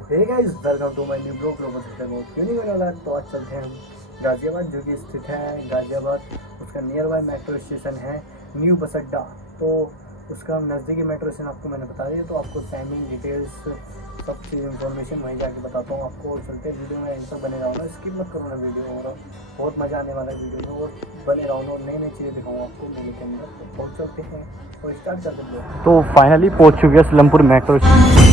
Hey guys, welcome to my new blog. Global system में क्यों नहीं होने वाला। तो आज चलते हैं हम गाज़ियाबाद, जो कि स्थित है गाज़ियाबाद। उसका नियर बाय मेट्रो स्टेशन है न्यू बस अड्डा। तो उसका नज़दीकी मेट्रो स्टेशन आपको मैंने बता दिया। तो आपको टाइमिंग डिटेल्स सब चीज़ इन्फॉर्मेशन वहीं जाके बताता हूँ आपको। और चलते वीडियो में एंड तक बने रहो ना, स्किप मत करो ना वीडियो, और बहुत मज़ा आने वाला है वीडियो में। और बने रहो ना, नई नई चीज़ें दिखाऊँ आपको मेले के अंदर। तो पहुँच चलते हैं और स्टार्ट कर देते हैं। तो फाइनली पहुँच चुके हैं सिलमपुर मेट्रो स्टेशन।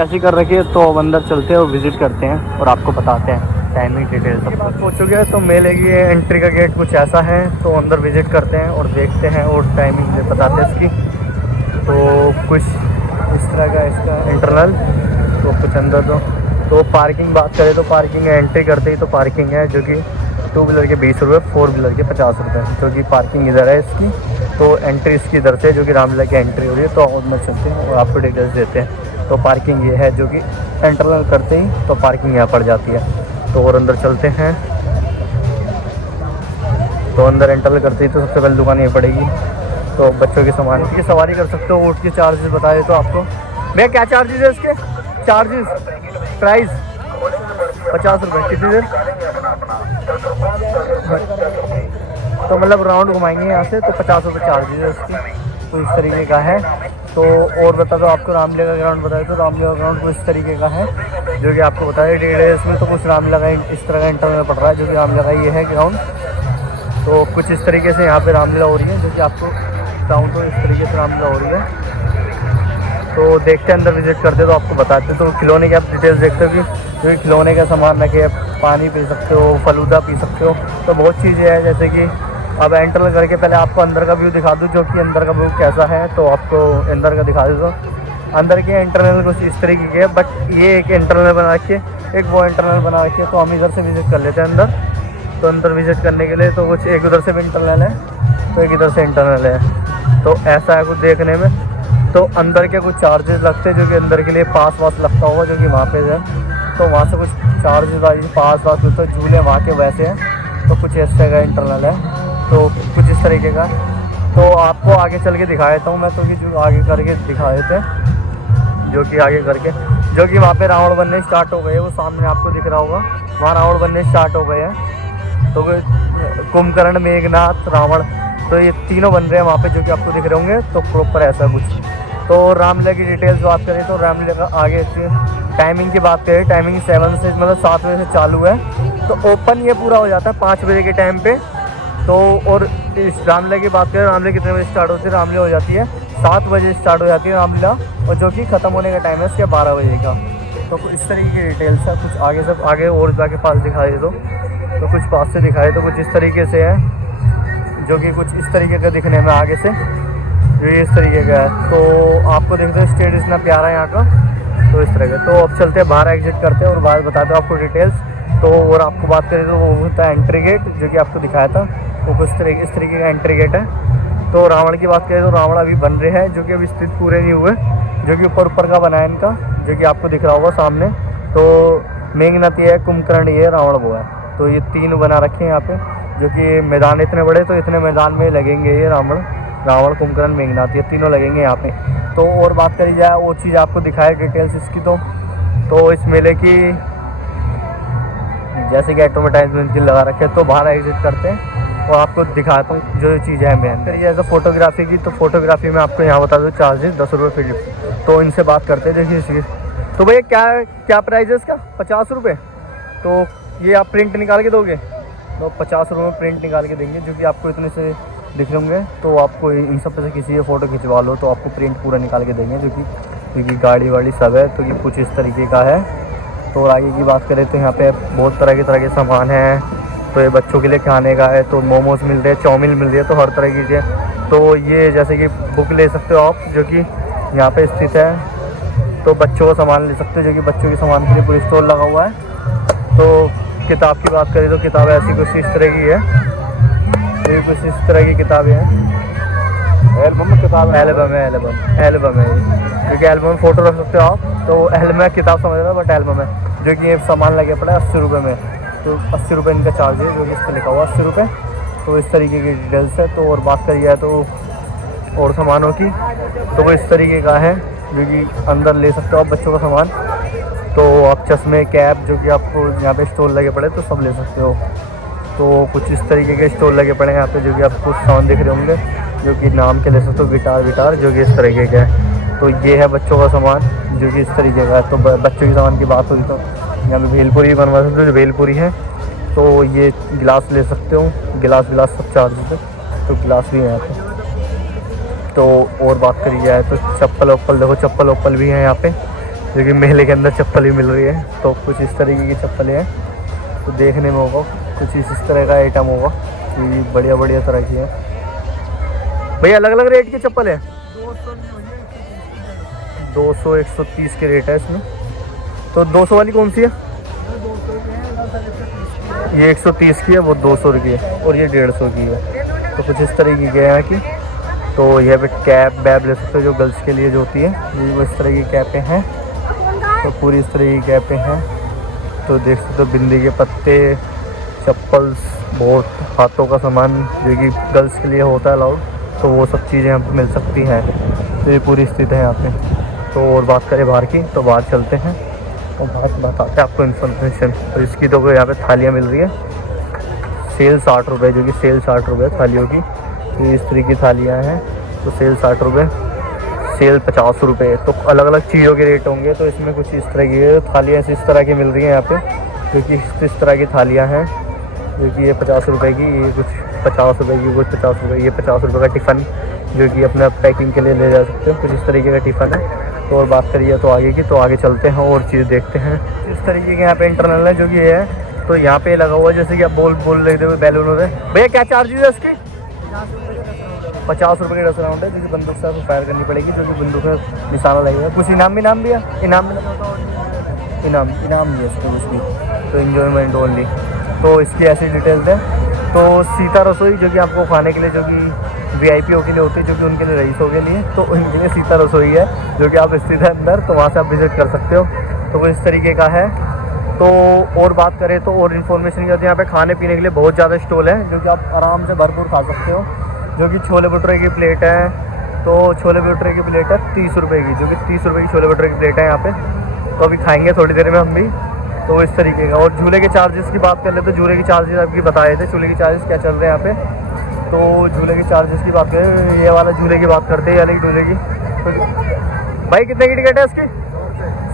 ऐसी कर रखी है, तो अब अंदर चलते हैं और विजिट करते हैं और आपको बताते हैं टाइमिंग डिटेल्स। सब बात पहुँच चुके हैं, तो मेले की एंट्री का गेट कुछ ऐसा है। तो अंदर विजिट करते हैं और देखते हैं और टाइमिंग बताते हैं इसकी। तो कुछ इस तरह का इसका इंटरनल, तो कुछ अंदर तो पार्किंग बात करें तो पार्किंग एंट्री करते ही तो पार्किंग है, जो कि 2 व्हीलर के 20 रुपये, 4 व्हीलर के 50 रुपये, जो कि पार्किंग इधर है इसकी। तो एंट्री इसकी इधर से, जो कि रामलीला की एंट्री हो रही है। तो उधर चलते हैं और आपको डिटेल्स देते हैं। तो पार्किंग ये है, जो कि इंटरनल करते ही तो पार्किंग यहाँ पड़ जाती है। तो और अंदर चलते हैं। तो अंदर इंटरनल करते ही तो सबसे पहले दुकान ये पड़ेगी। तो बच्चों के सामान की सवारी कर सकते हो। ऊँट के चार्जेस बताए तो आपको भैया क्या चार्जेस है इसके? चार्जेस प्राइस 50 रुपये। कितनी देर? तो मतलब राउंड घुमाएंगे यहाँ से, तो 50 रुपये चार्जेस है उसकी। तो इस तरीके का है। तो और बता दो आपको, रामलीला का ग्राउंड बताए तो रामलीला ग्राउंड कुछ इस तरीके का है, जो कि आपको बताया डेढ़ इसमें। तो कुछ रामलीला का इस तरह का इंटरनल पड़ रहा है, जो कि रामलीला का ये है ग्राउंड। तो कुछ इस तरीके से यहाँ पे रामलीला हो रही है, जो कि आपको ग्राउंड तो इस तरीके से रामलीला हो रही है। तो देखते हैं, अंदर विजिट करते तो आपको बताते। तो खिलौने की आप डिटेल्स देखते हो कि जो कि खिलौने का सामान रखे, पानी पी सकते हो, फलूदा पी सकते हो। तो बहुत चीज़ें हैं, जैसे कि अब एंटर करके पहले आपको अंदर का व्यू दिखा दूँ, जो कि अंदर का व्यू कैसा है। तो आपको अंदर का दिखा दूँ। अंदर के इंटरनल कुछ इस तरीके के है, बट ये एक इंटरनल बना रखी है, एक वो इंटरनल बना रखी है। तो हम इधर से विजिट कर लेते हैं अंदर। तो अंदर विजिट करने के लिए तो कुछ एक उधर से भी इंटरनल है, तो एक इधर से इंटरनल है। तो ऐसा है कुछ देखने में। तो अंदर के कुछ चार्जेस लगते हैं, जो कि अंदर के लिए पास वास लगता होगा, जो कि वहाँ पे है। तो वहाँ से कुछ चार्जेस आई, पास वास तो झूले वहाँ के वैसे हैं। तो कुछ इस तरह का इंटरनल है, तो कुछ इस तरीके का। तो आपको आगे चल के दिखा देता हूँ मैं, तो कि जो आगे करके दिखा देते हैं, जो कि आगे करके, जो कि वहाँ पे रावण बनने स्टार्ट हो गए। वो सामने आपको दिख रहा होगा, वहाँ रावण बनने स्टार्ट हो गए हैं। तो कुंभकर्ण, मेघनाथ, रावण, तो ये तीनों बन रहे हैं वहाँ पे, जो कि आपको दिख रहे होंगे। तो प्रॉपर ऐसा कुछ। तो रामलीला की डिटेल्स बात करें तो रामलीला का आगे टाइमिंग की बात करें, टाइमिंग 7 से मतलब 7 बजे से चालू है। तो ओपन ये पूरा हो जाता है 5 बजे के टाइम पे। तो और इस रामलीला की बात करें, रामलीला कितने बजे स्टार्ट होती है? रामलीला हो जाती है 7 बजे स्टार्ट हो जाती है रामलीला, और जो कि ख़त्म होने का टाइम है इसके 12 बजे का। तो इस तरीके की डिटेल्स है। कुछ आगे सब आगे और जाके पास दिखाई दो, तो कुछ पास से दिखाए तो कुछ इस तरीके से है, जो कि कुछ इस तरीके का दिखने में आगे से ये इस तरीके का है। तो आपको देखते हैं स्टेज इतना प्यारा है यहाँ का, तो इस तरह का। तो अब चलते हैं बाहर, एग्जिट करते हैं और बाहर बताते हैं आपको डिटेल्स। तो और आपको बात करें तो वो होता है एंट्री गेट, जो कि आपको दिखाया था। वो कुछ इस तरीके का एंट्री गेट है। तो रावण की बात करें तो रावण अभी बन रहे हैं, जो कि अभी स्थित पूरे नहीं हुए, जो कि ऊपर का बना है इनका, जो कि आपको दिख रहा होगा सामने। तो मेघनाथ ये है, कुंभकर्ण ये है, रावण वो है। तो ये 3 बना रखे हैं यहाँ पे, जो कि मैदान इतने बड़े, तो इतने मैदान में लगेंगे ये रावण, कुंभकर्ण, मेघनाथ, ये तीनों लगेंगे यहाँ पे। तो और बात करी जाए, वो चीज़ आपको दिखाए डिटेल्स इसकी। तो इस मेले की जैसे कि एडवर्टाइजमेंट की लगा रखे, तो बाहर एग्जिट करते हैं और आपको दिखाता हूँ जो चीज़ें हैं मेन। फिर जैसे फोटोग्राफी की, तो फोटोग्राफी में आपको यहाँ बता दो चार्जेस 10 रुपये फिर। तो इनसे बात करते हैं, देखिए इसकी। तो भैया क्या प्राइस है इसका? 50 रुपये। तो ये आप प्रिंट निकाल के दोगे? तो 50 रुपये में प्रिंट निकाल के देंगे, जो कि आपको इतने से दिख होंगे। तो आपको इन सब पे से किसी से फ़ोटो खिंचवा लो, तो आपको प्रिंट पूरा निकाल के देंगे, क्योंकि गाड़ी वाड़ी सब है। तो ये कुछ इस तरीके का है। तो आगे की बात करें तो यहाँ पे बहुत तरह के सामान हैं। तो ये बच्चों के लिए खाने का है, तो मोमोज मिल रहे हैं, चाउमीन मिल रही है, तो हर तरह की चीज़ें। तो ये जैसे कि बुक ले सकते हो आप, जो कि यहाँ पे स्थित है। तो बच्चों का सामान ले सकते हो, जो कि बच्चों के सामान के लिए पूरी स्टॉल लगा हुआ है। तो किताब की बात करें तो किताब ऐसी कुछ इस तरह की है, ये कुछ इस तरह की किताबें हैं। एल्बम किताब, एल्बम है, एल्बम है, क्योंकि एल्बम में फ़ोटो रख सकते हो आप। तो एल्बम में किताब समझ रहे हो, बट एल्बम है, जो कि ये सामान लगे पड़ा है 80 रुपये में। तो 80 रुपये इनका चार्ज है, जो कि इस पर लिखा हुआ 80 रुपये तो इस तरीके की डिटेल्स है। तो और बात करी जाए तो और सामानों की, तो वो इस तरीके का है जो कि अंदर ले सकते हो आप बच्चों का सामान। तो आप चश्मे, कैप जो कि आपको यहाँ पे स्टॉल लगे पड़े तो सब ले सकते हो। तो कुछ इस तरीके के स्टॉल लगे पड़े हैं यहाँ पे जो कि आपको सामान दिख रहे होंगे, जो कि नाम के ले सकते हो, गिटार जो कि इस तरीके का है। तो ये है बच्चों का सामान जो कि इस तरीके का है। तो बच्चों के सामान की बात हुई तो यहाँ पे भेलपुरी बनवा सकते हो, जो भेलपुरी है। तो ये गिलास ले सकते हो, गिलास सब चार्जेस है, तो गिलास भी है यहाँ पे। तो और बात करी जाए तो चप्पल वप्पल, देखो चप्पल वप्पल भी है यहाँ पे, जो कि मेले के अंदर चप्पल ही मिल रही है। तो कुछ इस तरीके की चप्पलें हैं, तो देखने में होगा कुछ इस तरह का आइटम होगा कि बढ़िया तरह की है। भैया अलग अलग रेट की चप्पल है, 200 130 के रेट है इसमें। तो 200 वाली कौन सी है? ये 130 की है, वो 200 की है, और ये 150 की है। तो कुछ इस तरीके के यहाँ की। तो यहाँ पे कैप बैब ले सकते हो जो गर्ल्स के लिए जो होती है, ये वो इस तरह की कैपें हैं। तो पूरी इस तरह की कैपें हैं। तो देख सकते हो बिंदी के पत्ते, चप्पल्स, बहुत हाथों का सामान जो कि गर्ल्स के लिए होता है अलाउड, तो वो सब चीज़ें यहाँ पे मिल सकती हैं। तो ये पूरी स्थिति है यहाँ पे। तो और बात करें बाहर की, तो बाहर चलते हैं और बाहर बताते हैं आपको इन्फॉर्मेशन। तो इसकी तो यहाँ पे थालियाँ मिल रही है, सेल 60 रुपये, जो कि सेल 60 रुपये थालियों की। तो इस तरह की थालियाँ हैं, तो सेल 60 रुपये, सेल 50 रुपये। तो अलग अलग चीज़ों के रेट होंगे। तो इसमें कुछ इस तरह की थालियाँ इस तरह की मिल रही हैं यहाँ पे, जो कि इस तरह की थालियाँ हैं, जो कि ये 50 रुपये की, ये कुछ 50 रुपये की, कुछ 50 रुपये, ये 50 रुपये का टिफ़न जो कि अपना पैकिंग के लिए ले जा सकते हो। कुछ इस तरीके का टिफ़न है। तो और बात करिए तो आगे की, तो आगे चलते हैं और चीज़ देखते हैं। इस तरीके के यहाँ पे इंटरनल है जो कि ये है। तो यहाँ पे लगा हुआ है जैसे कि आप बोल रहे थे बैलून होते। भैया क्या चार्जेस है इसके? 50 रुपये के 10 राउंड है, जो कि बंदूक से आपको फायर करनी पड़ेगी, जो कि बंदूक में निशाना लगेगा। कुछ इनाम भी है, इनाम नहीं है इसमें कुछ भी, तो इन्जॉयमेंट ओनली। तो इसकी ऐसी डिटेल्स है। तो सीता रसोई जो कि आपको खाने के लिए, जो कि वीआईपी के लिए होती है, जो कि उनके लिए रईसों के लिए, तो उनके लिए सीता रसोई है जो कि आप स्थित है अंदर, तो वहाँ से आप विजिट कर सकते हो। तो वो इस तरीके का है। तो और बात करें तो और इन्फॉर्मेशन क्या होती है, यहाँ पे खाने पीने के लिए बहुत ज़्यादा स्टॉल है जो कि आप आराम से भरपूर खा सकते हो। जो कि छोले भटूरे की प्लेट है, तो छोले भटूरे की प्लेट है 30 रुपये की, जो कि 30 रुपये की छोले भटूरे की प्लेट है यहाँ पे। तो अभी खाएंगे थोड़ी देर में हम भी। तो इस तरीके का। और झूले के चार्जेस की बात कर ले तो झूले के चार्जेस आपकी बताए थे, झूले के चार्जेस क्या चल रहे हैं यहाँ पे। तो झूले के चार्जेस की बात करें, ये वाला झूले की बात करते हैं, यानी झूले की। तो भाई कितने की टिकट है इसकी?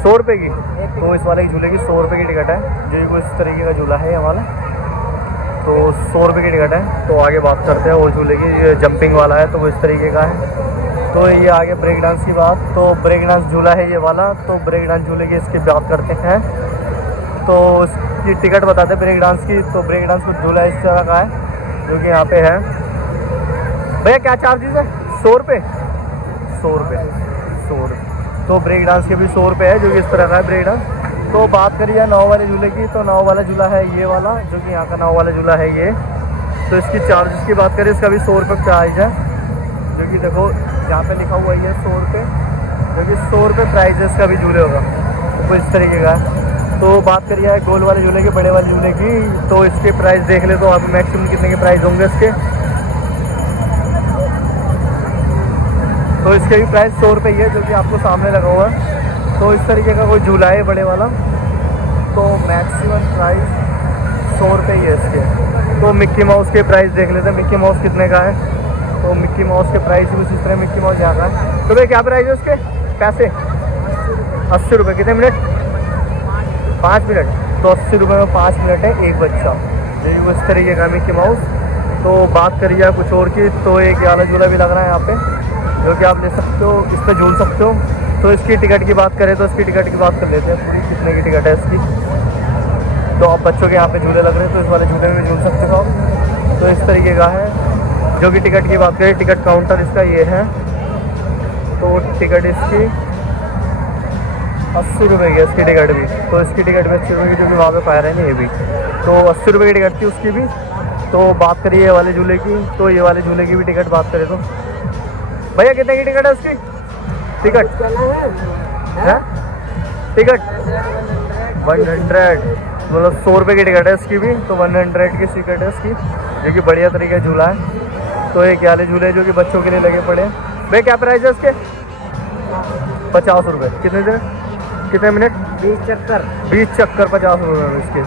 100 रुपये की। तो इस वाले झूले की 100 रुपये की टिकट है, जो कि इस तरीके का झूला है ये वाला। तो 100 रुपये की टिकट है। तो आगे बात करते हैं वो झूले की, ये जंपिंग वाला है, तो वो इस तरीके का है। तो ये आगे ब्रेक डांस की बात, तो ब्रेक डांस झूला है ये वाला। तो ब्रेक डांस झूले की इसकी बात करते हैं। तो इसकी टिकट बताते हैं ब्रेक डांस की। तो ब्रेक डांस का झूला इस तरह का है, जो कि यहाँ पे है। भैया क्या चार्जेस है? 100 रुपये। 100 रुपये। तो ब्रेक डांस के भी 100 रुपये है, जो कि इस तरह का है ब्रेक डांस। तो बात करिए नाव वाले झूले की, तो नाव वाला झूला है ये वाला, जो कि यहाँ का नाव वाला झूला है ये। तो इसकी चार्जेस की बात करें, इसका भी 100 रुपये प्राइस है, जो कि देखो यहाँ पे लिखा हुआ है 100 रुपये, जो कि 100 रुपये प्राइस है इसका भी झूले होगा। तो इस तरीके का है। तो बात करिए गोल वाले झूले की, बड़े वाले झूले की, तो इसके प्राइस देख ले तो आप मैक्सिमम कितने के प्राइस होंगे इसके। तो इसके भी प्राइस 100 रुपये ही है, जो कि आपको सामने लगा हुआ है। तो इस तरीके का कोई झूला है बड़े वाला, तो मैक्सिमम प्राइस 100 रुपये ही है इसके। तो मिक्की माउस के प्राइस देख लेते हैं, मिक्की माउस कितने का है। तो मिक्की माउस के प्राइस कुछ इस तरह, मिक्की माउस यहाँ का है। तो भाई क्या प्राइस है उसके पैसे? 80 रुपये। कितने मिनट? 5 मिनट। तो 80 रुपये में 5 मिनट है एक बच्चा, जो इस तरीके का मिक्की माउस। तो बात करिए कुछ और की, तो एक वाला झूला भी लग रहा है यहाँ पे, जो कि आप ले सकते हो, इस पर झूल सकते हो। तो इसकी टिकट की बात करें, तो इसकी टिकट की बात कर लेते हैं पूरी, कितने की टिकट है इसकी। तो आप बच्चों के यहाँ पे झूले लग रहे हैं, तो इस वाले झूले में भी झूल सकते हो। तो इस तरीके का है। जो कि टिकट की बात करें, टिकट काउंटर इसका ये है। तो टिकट इसकी 80 रुपये की, इसकी टिकट भी। तो इसकी टिकट में 80 रुपये की, जो कि वहाँ पे पाए रहेंगे ये भी। तो 80 रुपये की टिकट थी उसकी भी। तो बात करिए ये वाले झूले की, तो ये वाले झूले की भी टिकट बात करें तो भैया कितने की टिकट है उसकी? टिकट है, टिकट 100, मतलब 100 रुपये की टिकट है इसकी भी। तो 100 की टिकट है इसकी, जो कि बढ़िया तरीके का झूला है। तो एक ये वाले झूले जो कि बच्चों के लिए लगे पड़े हैं। भाई क्या प्राइस है इसके? 50 रुपये। कितने देर, कितने मिनट? 20 चक्कर। 20 चक्कर 50 रुपये इसके।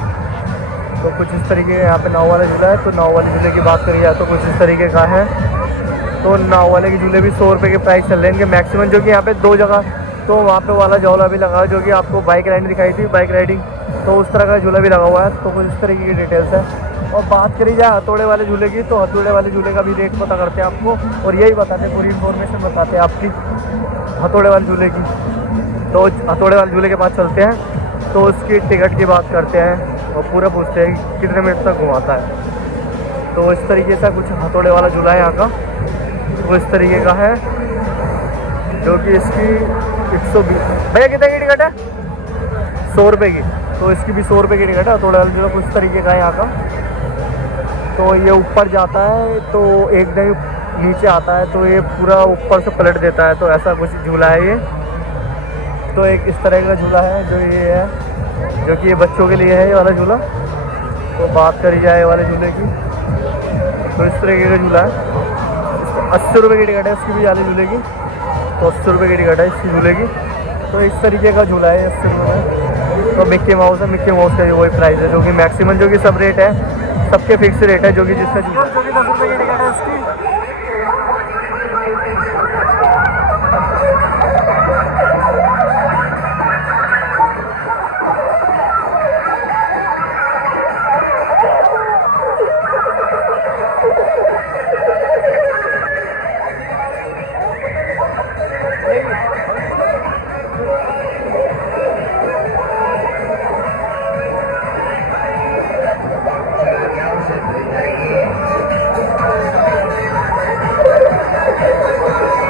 तो कुछ इस तरीके का यहाँ पे नाव वाला झूला है। तो नाव वाले झूले की बात करी जाए तो कुछ इस तरीके का है। तो नाव वाले के झूले भी 100 रुपये के प्राइस चल रहे हैं इनके मैक्सिमम, जो कि यहाँ पे 2 जगह। तो वहाँ पे वाला झूला भी लगा है जो कि आपको बाइक राइडिंग दिखाई थी, बाइक राइडिंग, तो उस तरह का झूला भी लगा हुआ है। तो कुछ इस तरीके की डिटेल्स है। और बात करी जाए हथौड़े वाले झूले की, तो हथौड़े वाले झूले का भी रेट पता करते हैं आपको, और यही बताते हैं, पूरी इन्फॉर्मेशन बताते हैं आपकी हथौड़े वाले झूले की। तो हथौड़े वाले झूले के पास चलते हैं, तो उसकी टिकट की बात करते हैं और पूरा पूछते हैं कि कितने मिनट तक घुमाता है। तो इस तरीके से कुछ हथौड़े वाला झूला है यहाँ का, वो इस तरीके का है, जो कि इसकी 120। भैया कितने की टिकट है? 100 रुपये की। तो इसकी भी 100 रुपये की टिकट है। हथौड़े वाला झूला कुछ तरीके का है यहाँ का। तो ये ऊपर जाता है तो एक दिन नीचे आता है, तो ये पूरा ऊपर से पलट देता है। तो ऐसा कुछ झूला है ये। तो एक इस तरह का झूला है जो ये है, जो कि ये बच्चों के लिए है ये वाला झूला। तो बात करी जाए वाले झूले की, तो इस तरीके का झूला है। 80 रुपये की टिकट है इसकी भी वाले झूले की। तो 80 रुपये की टिकट है इसकी झूले की। तो इस तरीके का झूला है 80 रुपये। तो मिक्की माउस है, मिक्की माउस का वही प्राइस है, जो कि मैक्सिमम, जो कि सब रेट है, सबके फिक्स रेट है, जो कि जिसका झूला, जो कि 10 रुपये की टिकट है इसकी।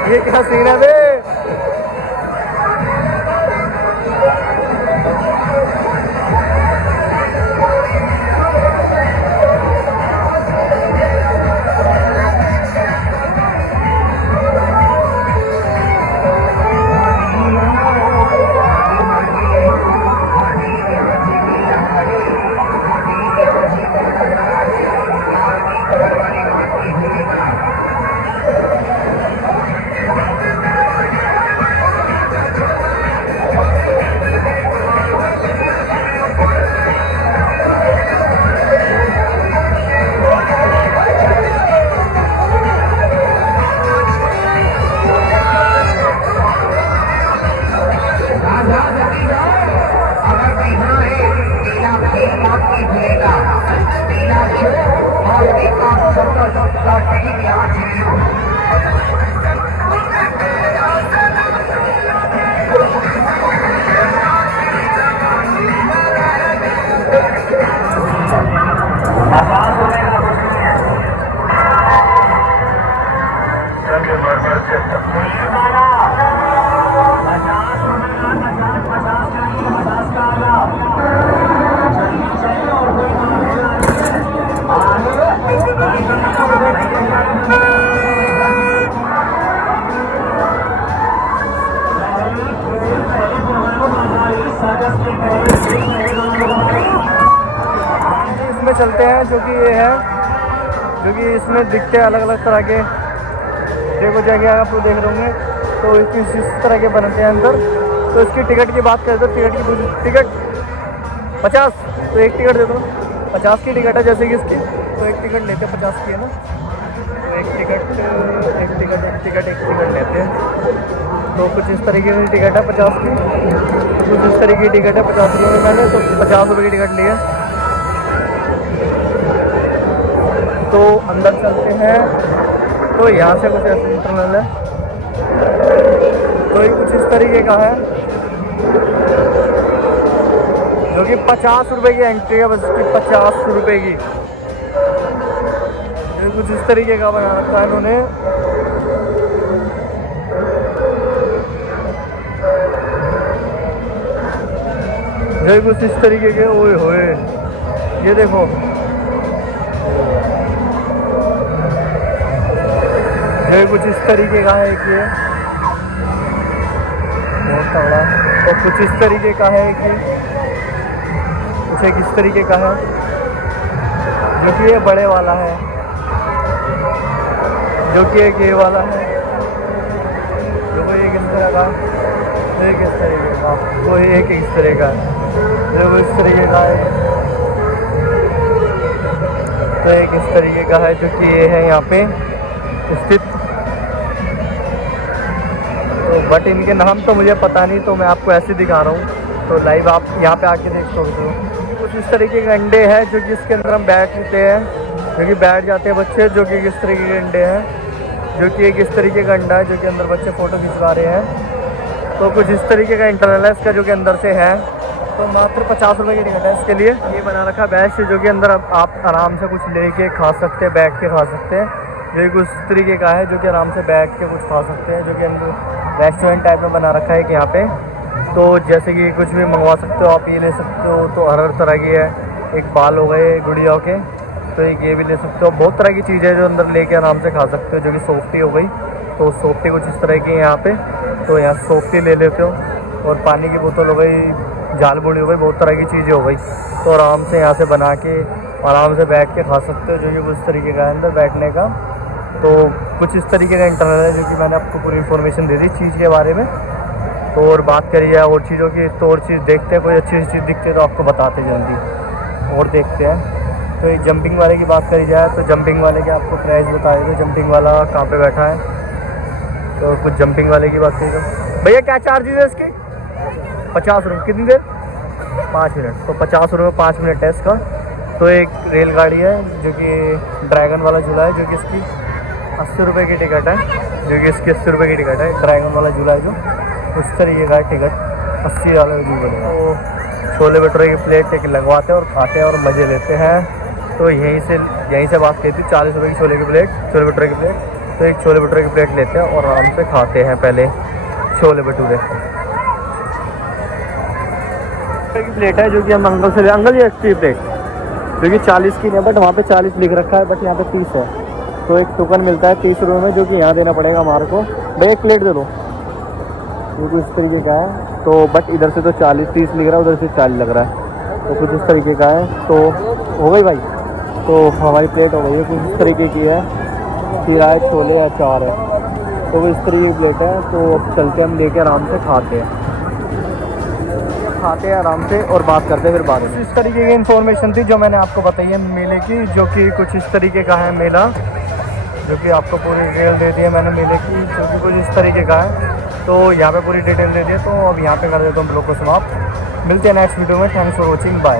ये क्या सीन है बे? इसमें चलते हैं, जो कि ये है, जो कि इसमें दिखते हैं अलग अलग तरह के। देखो जगह आप लोग देख रहे होंगे, तो इस तरह के बनते हैं अंदर। तो इसकी टिकट की बात करें तो टिकट 50। तो एक टिकट दे दो, 50 की टिकट है जैसे कि इसकी। तो एक टिकट लेते हैं 50 की, है ना। एक टिकट लेते हैं। तो कुछ इस तरीके की टिकट है 50 की। तो कुछ इस तरीके की टिकट है 50 रुपये में। मैंने तो 50 रुपये की टिकट ली है। तो अंदर चलते हैं। तो यहाँ से कुछ ऐसे इंटरनल है, तो ये कुछ इस तरीके का है, जो कि 50 रुपये की एंट्री है बस इसकी, 50 रुपये की। ये कुछ इस तरीके का बना रखा है इन्होंने। ये कुछ इस तरीके के, ओए होए, ये देखो, ये कुछ इस तरीके का है एक, ये बहुत तगड़ा। और कुछ इस तरीके का है एक, ये कुछ एक इस तरीके का है, जो कि ये बड़े वाला है। जो कि एक ये वाला है, जो कोई एक इस तरह का, एक इस तरीके का, कोई एक इस तरह का है, जो इस तरीके का है, तो एक इस तरीके का है जो कि ये है यहाँ पे स्थित। तो बट इनके नाम तो मुझे पता नहीं, तो मैं आपको ऐसे दिखा रहा हूँ, तो लाइव आप यहाँ पे आके देख सकते हो। कुछ इस तरीके के अंडे हैं जो कि इसके अंदर हम बैठते हैं, जो कि बैठ जाते हैं बच्चे, जो कि इस तरीके के अंडे हैं, जो कि एक इस तरीके का अंडा है जो कि अंदर बच्चे फ़ोटो खिंचवा रहे हैं। तो कुछ इस तरीके का इंटरनल है इसका, जो कि अंदर से है। तो मात्र 50 रुपये की टिकट है इसके लिए। ये बना रखा बेस्ट, जो कि अंदर अब आप आराम से कुछ लेके खा सकते हैं, बैठ के खा सकते हैं। जो कि कुछ तरीके का है जो कि आराम से बैठ के कुछ खा सकते हैं, जो कि अंदर रेस्टोरेंट टाइप में बना रखा है कि यहाँ पे। तो जैसे कि कुछ भी मंगवा सकते हो आप, ये ले सकते हो। तो हर तरह की है, एक बाल हो गए गुड़िया के, तो एक ये भी ले सकते हो। बहुत तरह की चीज़ें जो अंदर लेके आराम से खा सकते हो, जो कि सॉफ्टी हो गई। तो सॉफ्टी कुछ इस तरह की है यहाँ पे, तो यहाँ सॉफ्टी ले लेते हो। और पानी की बोतल हो गई, जाल बूढ़ी हो गई, बहुत तरह की चीज़ें हो गई। तो आराम से यहाँ से बना के आराम से बैठ के खा सकते हो, जो कि कुछ तरीके का है अंदर बैठने का। तो कुछ इस तरीके का इंटरनल है, जो कि मैंने आपको पूरी इन्फॉर्मेशन दे दी चीज़ के बारे में। तो और बात करी जाए और चीज़ों की, तो और चीज़ देखते हैं, कोई अच्छी चीज़ दिखती है तो आपको बताते जल्दी और देखते हैं। तो ये जंपिंग वाले की बात करी जाए तो जंपिंग वाले के आपको प्राइस बताए थे, जंपिंग वाला कहाँ पे बैठा है। तो कुछ जंपिंग वाले की बात करी जाए, भैया क्या चार्जेज है इसके? 50 रुपये। कितनी देर? 5 मिनट। तो 50 रुपये 5 मिनट है इसका। तो एक रेलगाड़ी है जो कि ड्रैगन वाला झूला है, जो कि इसकी 80 रुपये की टिकट है, जो कि इसकी 80 रुपये की टिकट है। ड्रैगन वाला झूला है जो उस तरीके का टिकट 80 वाला झूला है। तो छोले भटूरे की प्लेट एक लगवाते हैं और खाते हैं और मज़े लेते हैं। तो यहीं से बात की थी, 40 रुपये की छोले की प्लेट, छोले भटूरे की प्लेट। तो एक छोले भटूरे की प्लेट लेते हैं और आराम से खाते हैं पहले छोले भटूरे की प्लेट है, जो कि हम अंकल से अंकल ये एक्स्ट्री प्लेट, जो कि 40 की नहीं है, बट वहाँ पे 40 लिख रखा है, बट यहाँ पे 30 है। तो एक टोकन मिलता है 30 रुपये में, जो कि यहाँ देना पड़ेगा हमारे को। भैया एक प्लेट दे दो। ये कुछ इस तरीके का है। तो बट इधर से तो 40-30 लिख रहा है, उधर से 40 लग रहा है। तो कुछ इस तरीके का है। तो हो गई भाई, तो हमारी प्लेट हो गई है, कुछ इस तरीके की है। खीरा है, छोले है, अचार है। तो वो इस तरीके की प्लेट है। तो अब चलते हम लेके आराम से खाते हैं आराम से और बात करते हैं फिर बाद में। इस तरीके की इन्फॉर्मेशन थी जो मैंने आपको बताई है मेले की, जो कि कुछ इस तरीके का है मेला, जो कि आपको पूरी डिटेल दे दी है मैंने मेले की, जो कि कुछ इस तरीके का है। तो यहाँ पे पूरी डिटेल दे दी है। तो अब यहाँ पे कर देता हूँ ब्लॉग को समाप्त। मिलते हैं नेक्स्ट वीडियो में। Thanks for watching, bye.